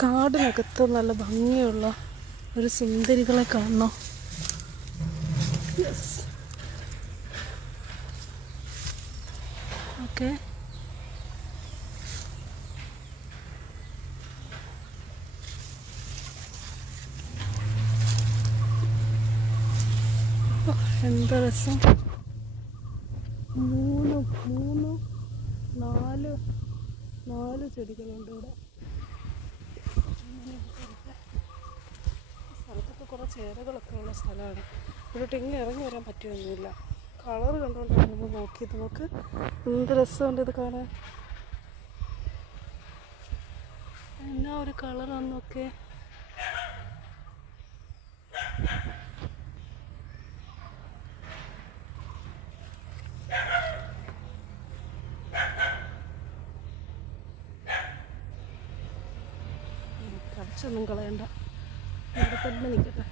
കാടിനകത്ത് നല്ല ഭംഗിയുള്ള ഒരു സുന്ദരികളെ കാണണോ? യെസ്. ഓക്കെ. എന്താ രസം. നാല് ചെടികളുണ്ട് ഇവിടെ. സ്ഥലത്തൊക്കെ കുറേ ചേരകളൊക്കെ ഉള്ള സ്ഥലമാണ്. ഇവിടോട്ട് ഇങ്ങനെ ഇറങ്ങി വരാൻ പറ്റുമൊന്നുമില്ല. കളറ് കണ്ടുകൊണ്ടാണ് നമ്മൾ നോക്കിയത്. നമുക്ക് എന്ത് രസമുണ്ട് ഇത് കാണാൻ. എന്നാ ഒരു കളറാന്നൊക്കെ. കടച്ചൊന്നും കളയണ്ട, ഇവിടെ തന്നെ നിൽക്കട്ടെ.